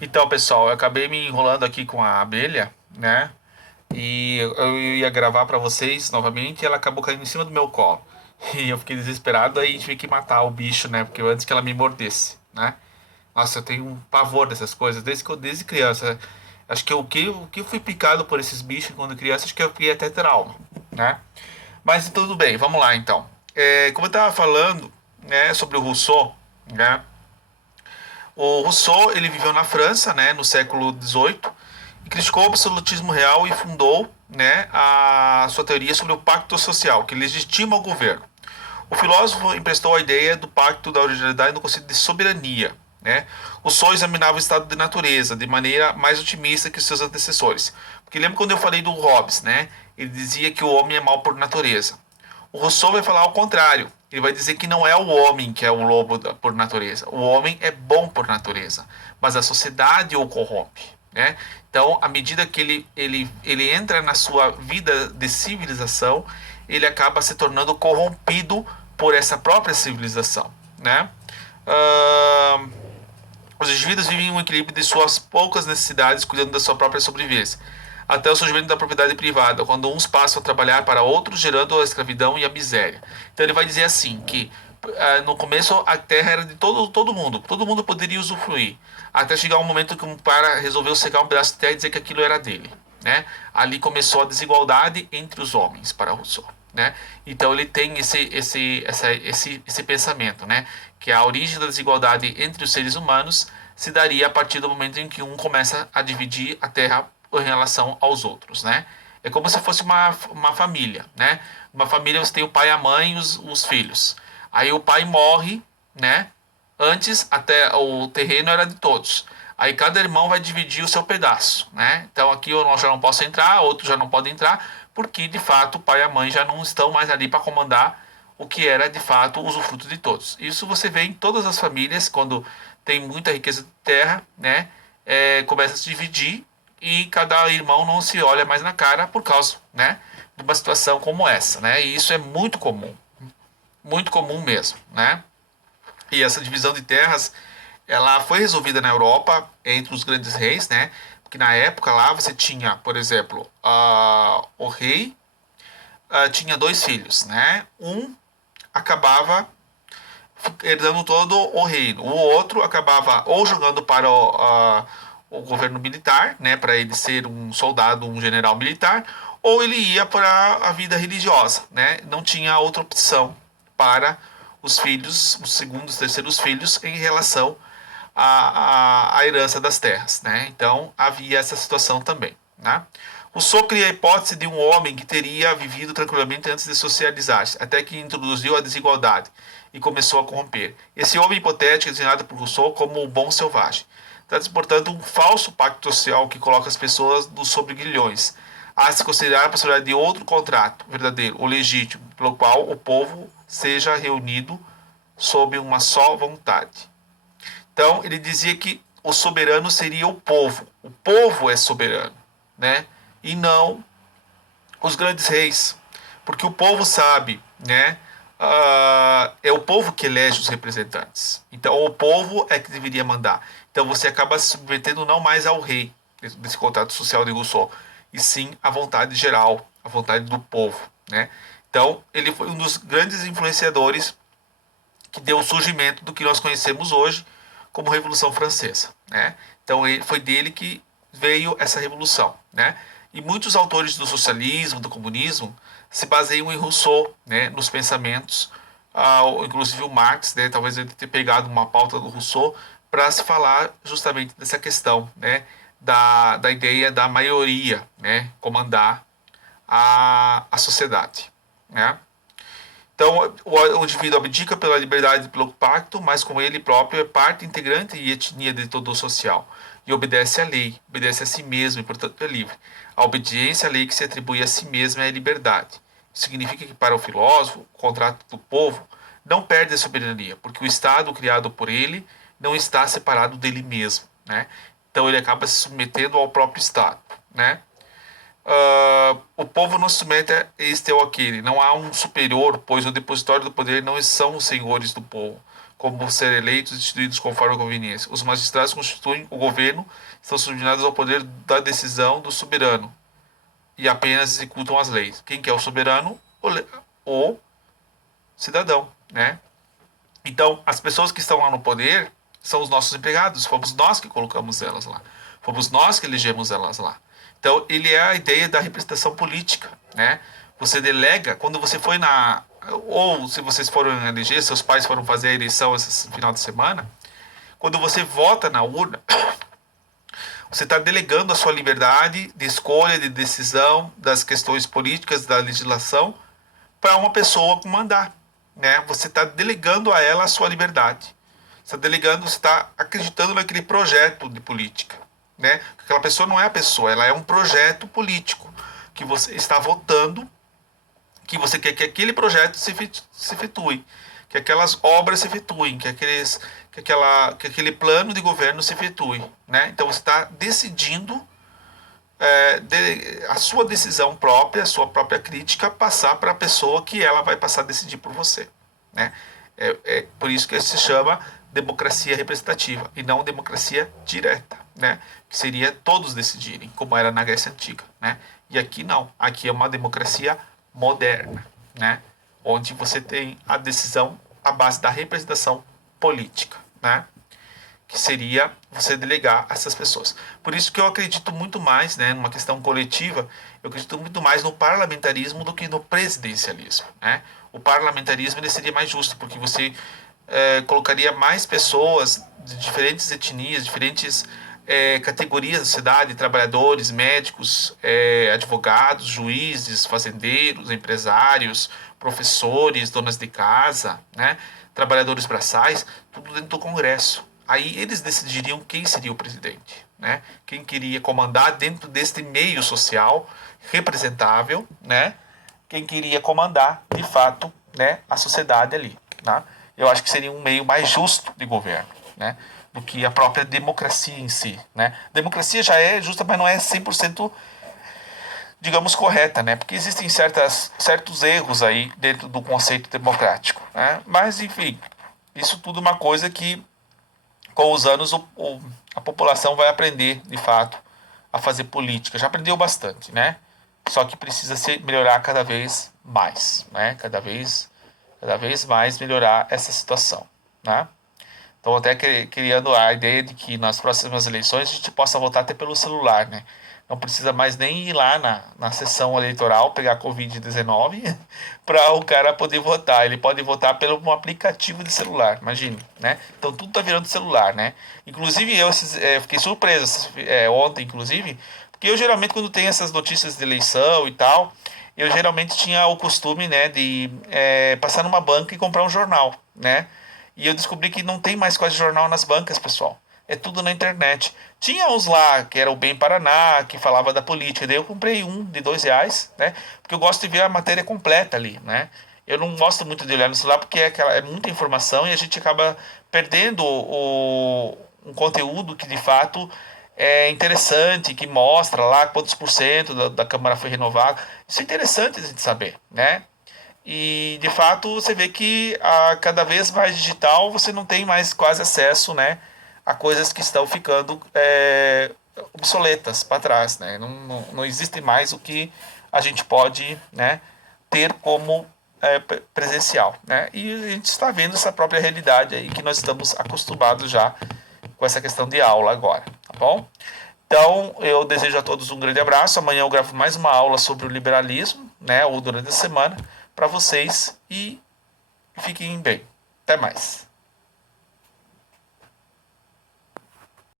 Então, pessoal, eu acabei me enrolando aqui com a abelha, né? E eu ia gravar pra vocês novamente e ela acabou caindo em cima do meu colo. E eu fiquei desesperado, aí tive que matar o bicho, né? Porque antes que ela me mordesse, né? Nossa, eu tenho um pavor dessas coisas desde criança. Acho que o que eu fui picado por esses bichos quando criança, acho que eu fiquei até trauma, né? Mas tudo bem, vamos lá então. Como eu tava falando, né, sobre o Rousseau, né? O Rousseau, ele viveu na França, né, no século XVIII, e criticou o absolutismo real e fundou, né, a sua teoria sobre o pacto social, que legitima o governo. O filósofo emprestou a ideia do pacto da originalidade no conceito de soberania. Né? Rousseau examinava o estado de natureza de maneira mais otimista que os seus antecessores. Porque lembra quando eu falei do Hobbes, né? Ele dizia que o homem é mau por natureza. O Rousseau vai falar ao contrário. Ele vai dizer que não é o homem que é o lobo por natureza. O homem é bom por natureza, mas a sociedade o corrompe. Né? Então, à medida que ele entra na sua vida de civilização, ele acaba se tornando corrompido por essa própria civilização. Né? Uh, os indivíduos vivem em um equilíbrio de suas poucas necessidades, cuidando da sua própria sobrevivência, até o surgimento da propriedade privada, quando uns passam a trabalhar para outros, gerando a escravidão e a miséria. Então ele vai dizer assim que no começo a terra era de todo mundo poderia usufruir, até chegar um momento que um cara resolveu cegar um pedaço de terra e dizer que aquilo era dele. Né? Ali começou a desigualdade entre os homens para Rousseau. Né? Então ele tem esse pensamento, né? Que a origem da desigualdade entre os seres humanos se daria a partir do momento em que um começa a dividir a terra em relação aos outros, né? É como se fosse uma família, né? Uma família você tem o pai, a mãe e os filhos. Aí o pai morre, né? Antes até o terreno era de todos. Aí cada irmão vai dividir o seu pedaço, né? Então aqui eu já não posso entrar, outro já não pode entrar, porque de fato o pai e a mãe já não estão mais ali para comandar o que era de fato o usufruto de todos. Isso você vê em todas as famílias, quando tem muita riqueza de terra, né? Começa a se dividir e cada irmão não se olha mais na cara por causa, né? De uma situação como essa, né? E isso é muito comum mesmo, né? E essa divisão de terras, ela foi resolvida na Europa entre os grandes reis, né? Porque na época lá você tinha, por exemplo, o rei tinha dois filhos, né? Um acabava herdando todo o reino, o outro acabava ou jogando para o governo militar, né? Para ele ser um soldado, um general militar, ou ele ia para a vida religiosa, né? Não tinha outra opção para os filhos, os segundos, terceiros filhos, em relação à herança das terras, né? Então havia essa situação também, né? Rousseau cria a hipótese de um homem que teria vivido tranquilamente antes de socializar-se, até que introduziu a desigualdade e começou a corromper. Esse homem hipotético é desenhado por Rousseau como o bom selvagem. Trata-se, portanto, um falso pacto social que coloca as pessoas nos sobrigrilhões, a se considerar a possibilidade de outro contrato verdadeiro ou legítimo, pelo qual o povo seja reunido sob uma só vontade. Então, ele dizia que o soberano seria o povo. O povo é soberano, né? E não os grandes reis. Porque o povo sabe, né? É o povo que elege os representantes. Então, o povo é que deveria mandar. Então, você acaba se submetendo não mais ao rei, desse contrato social de Rousseau, e sim à vontade geral, à vontade do povo, né? Então, ele foi um dos grandes influenciadores que deu o surgimento do que nós conhecemos hoje como Revolução Francesa, né? Então foi dele que veio essa revolução, né? E muitos autores do socialismo, do comunismo, se baseiam em Rousseau, né? Nos pensamentos, inclusive o Marx, né? Talvez ele tenha pegado uma pauta do Rousseau para se falar justamente dessa questão, né? Da ideia da maioria, né? Comandar a sociedade, né? Então, o indivíduo abdica pela liberdade e pelo pacto, mas com ele próprio é parte integrante e etnia de todo o social. E obedece à lei, obedece a si mesmo e, portanto, é livre. A obediência à lei que se atribui a si mesmo é a liberdade. Isso significa que, para o filósofo, o contrato do povo não perde a soberania, porque o Estado criado por ele não está separado dele mesmo. Né? Então, ele acaba se submetendo ao próprio Estado. Né? O povo não se submete a este ou aquele. Não há um superior, pois o depositório do poder não são os senhores do povo. como ser eleitos e instituídos conforme a conveniência. Os magistrados constituem o governo, estão subordinados ao poder da decisão do soberano e apenas executam as leis. Quem que é o soberano? O cidadão, né? Então, as pessoas que estão lá no poder são os nossos empregados, fomos nós que colocamos elas lá, fomos nós que elegemos elas lá. Então, ele é a ideia da representação política, né? Você delega, quando você foi ou se vocês foram eleger, seus pais foram fazer a eleição esse final de semana, quando você vota na urna, você está delegando a sua liberdade de escolha, de decisão, das questões políticas, da legislação, para uma pessoa comandar, né? Você está delegando a ela a sua liberdade. Você está delegando, você está acreditando naquele projeto de política, né? Aquela pessoa não é a pessoa, ela é um projeto político que você está votando, que você quer que aquele projeto se efetue, que aquelas obras se efetuem, que aquele plano de governo se efetue, né? Então você está decidindo a sua decisão própria, a sua própria crítica, passar para a pessoa que ela vai passar a decidir por você, né? É por isso que se chama democracia representativa e não democracia direta, né? Que seria todos decidirem, como era na Grécia Antiga, né? E aqui não, aqui é uma democracia moderna, né? Onde você tem a decisão à base da representação política, né? Que seria você delegar essas pessoas. Por isso que eu acredito muito mais, né, numa questão coletiva, eu acredito muito mais no parlamentarismo do que no presidencialismo, né? O parlamentarismo ele seria mais justo, porque você colocaria mais pessoas de diferentes etnias, diferentes categorias da sociedade, trabalhadores, médicos, advogados, juízes, fazendeiros, empresários, professores, donas de casa, né? Trabalhadores braçais, tudo dentro do Congresso. Aí eles decidiriam quem seria o presidente, né? Quem queria comandar dentro deste meio social representável, né? Quem queria comandar, de fato, né, a sociedade ali, né? Eu acho que seria um meio mais justo de governo, né, do que a própria democracia em si, né? Democracia já é justa, mas não é 100%, digamos, correta, né? Porque existem certos erros aí dentro do conceito democrático, né? Mas, enfim, isso tudo é uma coisa que com os anos a população vai aprender, de fato, a fazer política. Já aprendeu bastante, né? Só que precisa se melhorar cada vez mais, né? Cada vez mais melhorar essa situação, né? Então, até criando a ideia de que nas próximas eleições a gente possa votar até pelo celular, né? Não precisa mais nem ir lá na sessão eleitoral pegar Covid-19 para o cara poder votar. Ele pode votar pelo um aplicativo de celular, imagine, né? Então tudo tá virando celular, né? Inclusive eu fiquei surpreso ontem, inclusive, porque eu geralmente quando tem essas notícias de eleição e tal, eu geralmente tinha o costume, né, de passar numa banca e comprar um jornal, né? E eu descobri que não tem mais quase jornal nas bancas, pessoal. É tudo na internet. Tinha uns lá, que era o Bem Paraná, que falava da política. Daí eu comprei um de R$ 2, né? Porque eu gosto de ver a matéria completa ali, né? Eu não gosto muito de olhar no celular porque é muita informação e a gente acaba perdendo um conteúdo que de fato é interessante, que mostra lá quantos por cento da Câmara foi renovado. Isso é interessante a gente saber, né? E de fato você vê que cada vez mais digital você não tem mais quase acesso, né, a coisas que estão ficando obsoletas para trás, né? Não existe mais o que a gente pode, né, ter como presencial, né? E a gente está vendo essa própria realidade aí que nós estamos acostumados já com essa questão de aula agora, tá bom? Então, eu desejo a todos um grande abraço. Amanhã eu gravo mais uma aula sobre o liberalismo, né, ou durante a semana, para vocês e fiquem bem. Até mais.